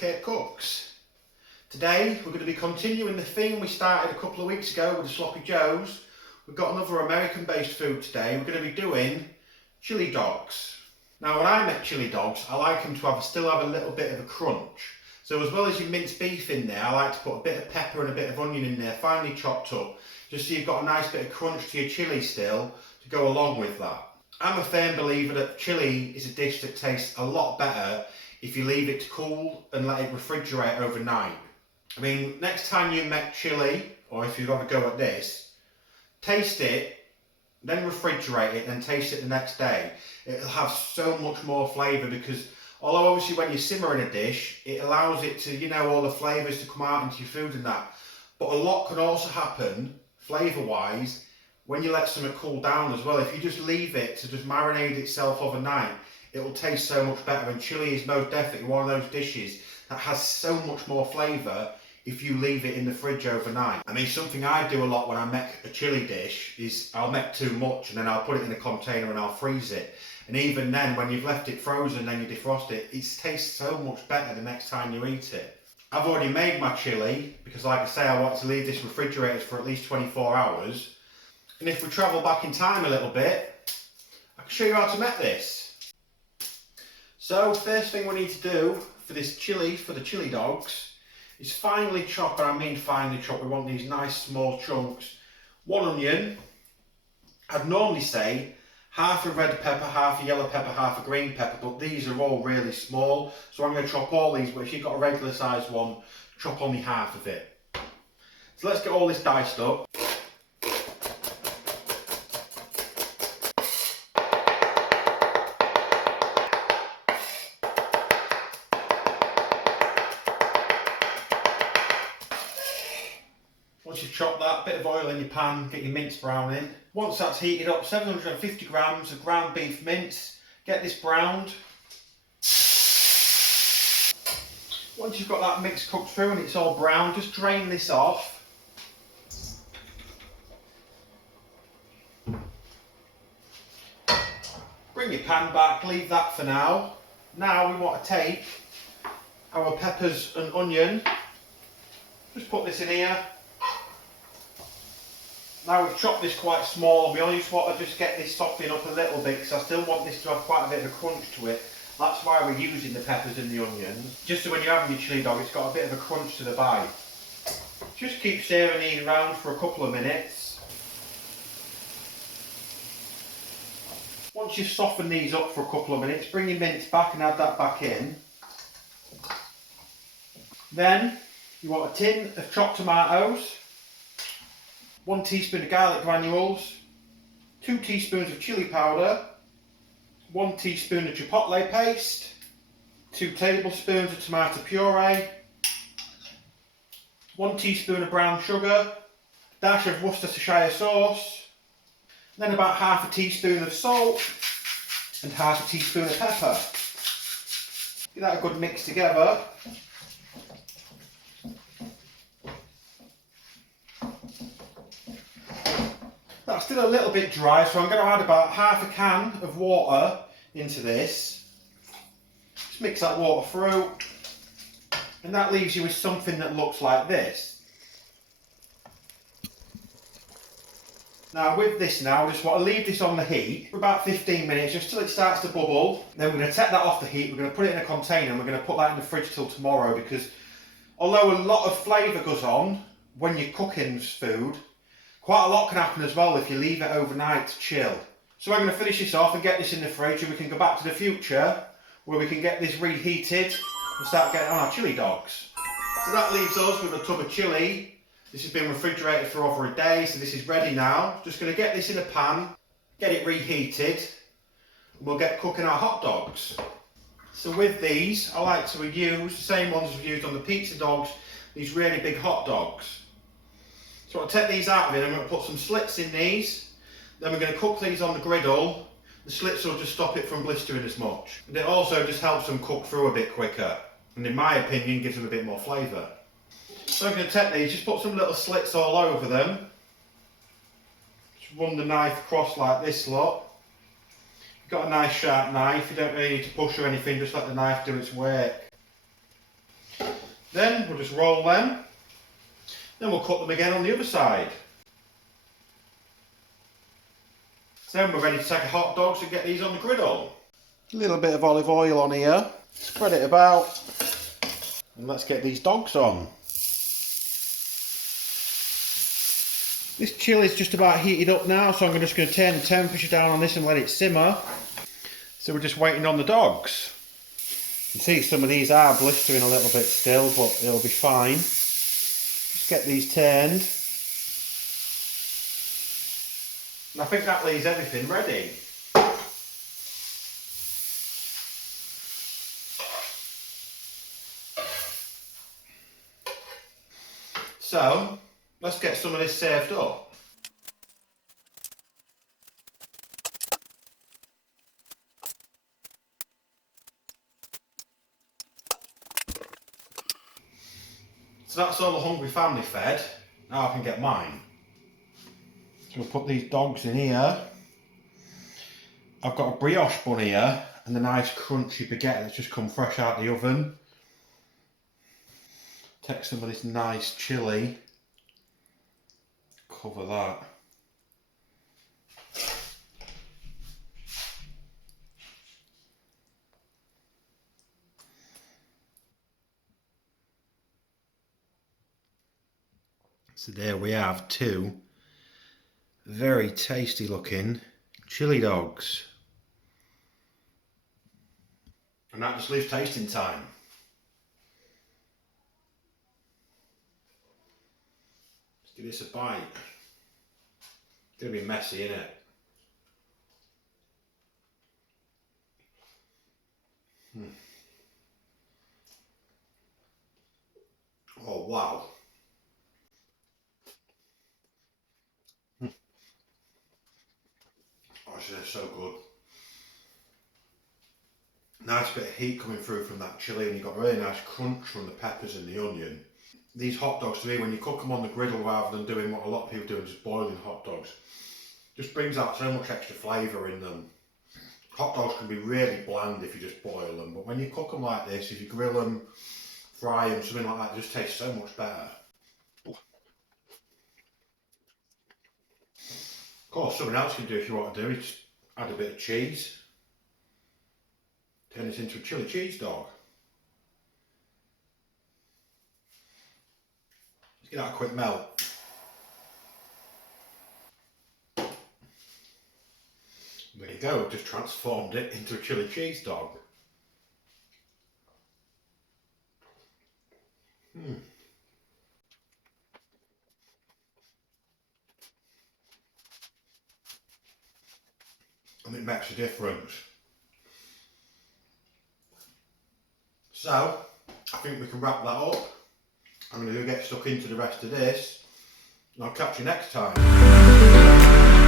Kirk Kooks. Today we're going to be continuing the theme we started a couple of weeks ago with the Sloppy Joes. We've got another American based food today. We're going to be doing chili dogs. Now when I make chili dogs, I like them to still have a little bit of a crunch. So as well as your minced beef in there, I like to put a bit of pepper and a bit of onion in there, finely chopped up, just so you've got a nice bit of crunch to your chili still to go along with that. I'm a firm believer that chili is a dish that tastes a lot better if you leave it to cool and let it refrigerate overnight. I mean, next time you make chili, or if you've got to go at this, taste it, then refrigerate it, and taste it the next day. It'll have so much more flavour because although obviously when you simmer in a dish, it allows it to, all the flavours to come out into your food and that. But a lot can also happen, flavour-wise, when you let something cool down as well. If you just leave it to just marinate itself overnight, it will taste so much better. And chili is most definitely one of those dishes that has so much more flavour if you leave it in the fridge overnight. I mean, something I do a lot when I make a chili dish is I'll make too much and then I'll put it in a container and I'll freeze it. And even then, when you've left it frozen and you defrost it, it tastes so much better the next time you eat it. I've already made my chili because, like I say, I want to leave this refrigerated for at least 24 hours. And if we travel back in time a little bit, I can show you how to make this. So, first thing we need to do for this chili, for the chili dogs, is finely chop, and I mean finely chop. We want these nice small chunks. One onion. I'd normally say half a red pepper, half a yellow pepper, half a green pepper, but these are all really small. So I'm going to chop all these, but if you've got a regular sized one, chop only half of it. So let's get all this diced up. Once you've chopped that, bit of oil in your pan, get your mince brown in. Once that's heated up, 750 grams of ground beef mince. Get this browned. Once you've got that mix cooked through and it's all brown, just drain this off. Bring your pan back, leave that for now. Now we want to take our peppers and onion. Just put this in here. Now we've chopped this quite small, we only just want to just get this softening up a little bit because I still want this to have quite a bit of a crunch to it. That's why we're using the peppers and the onions. Just so when you're having your chili dog, it's got a bit of a crunch to the bite. Just keep stirring these around for a couple of minutes. Once you've softened these up for a couple of minutes, bring your mince back and add that back in. Then you want a tin of chopped tomatoes. 1 teaspoon of garlic granules, 2 teaspoons of chili powder, 1 teaspoon of chipotle paste, 2 tablespoons of tomato puree, 1 teaspoon of brown sugar, dash of Worcestershire sauce, then about half a teaspoon of salt and half a teaspoon of pepper. Give that a good mix together. That's still a little bit dry, so I'm going to add about half a can of water into this. Just mix that water through, and that leaves you with something that looks like this. Now with this I just want to leave this on the heat for about 15 minutes, just till it starts to bubble. Then we're going to take that off the heat, we're going to put it in a container, and we're going to put that in the fridge till tomorrow, because although a lot of flavour goes on when you're cooking food, quite a lot can happen as well if you leave it overnight to chill. So I'm going to finish this off and get this in the fridge, and we can go back to the future where we can get this reheated and start getting on our chili dogs. So that leaves us with a tub of chili. This has been refrigerated for over a day, so this is ready now. Just going to get this in a pan, get it reheated, and we'll get cooking our hot dogs. So with these, I like to use the same ones we've used on the pizza dogs, these really big hot dogs. So I'll take these out of it, and I'm going to put some slits in these. Then we're going to cook these on the griddle. The slits will just stop it from blistering as much. And it also just helps them cook through a bit quicker. And in my opinion, gives them a bit more flavour. So I'm going to take these, just put some little slits all over them. Just run the knife across like this lot. You've got a nice sharp knife, you don't really need to push or anything, just let the knife do its work. Then we'll just roll them. Then we'll cut them again on the other side. So then we're ready to take our hot dogs and get these on the griddle. A little bit of olive oil on here. Spread it about. And let's get these dogs on. This chili's just about heated up now, so I'm just going to turn the temperature down on this and let it simmer. So we're just waiting on the dogs. You can see some of these are blistering a little bit still, but it'll be fine. Just get these turned. And I think that leaves everything ready. So, let's get some of this served up. So that's all the hungry family fed. Now I can get mine. So we'll put these dogs in here. I've got a brioche bun here and a nice crunchy baguette that's just come fresh out of the oven. Take some of this nice chilli. Cover that. So there we have two very tasty looking chili dogs. And that just leaves tasting time. Let's give this a bite. It's going to be messy, isn't it? Oh wow. Oh, this is so good. Nice bit of heat coming through from that chilli, and you've got a really nice crunch from the peppers and the onion. These hot dogs, to me, when you cook them on the griddle rather than doing what a lot of people do and just boiling hot dogs, just brings out so much extra flavour in them. Hot dogs can be really bland if you just boil them, but when you cook them like this, if you grill them, fry them, something like that, it just tastes so much better. Of course, something else you can do if you want to do is add a bit of cheese. Turn this into a chili cheese dog. Let's get that a quick melt. There you go, just transformed it into a chili cheese dog. And it makes a difference. So, I think we can wrap that up. I'm going to go get stuck into the rest of this, and I'll catch you next time.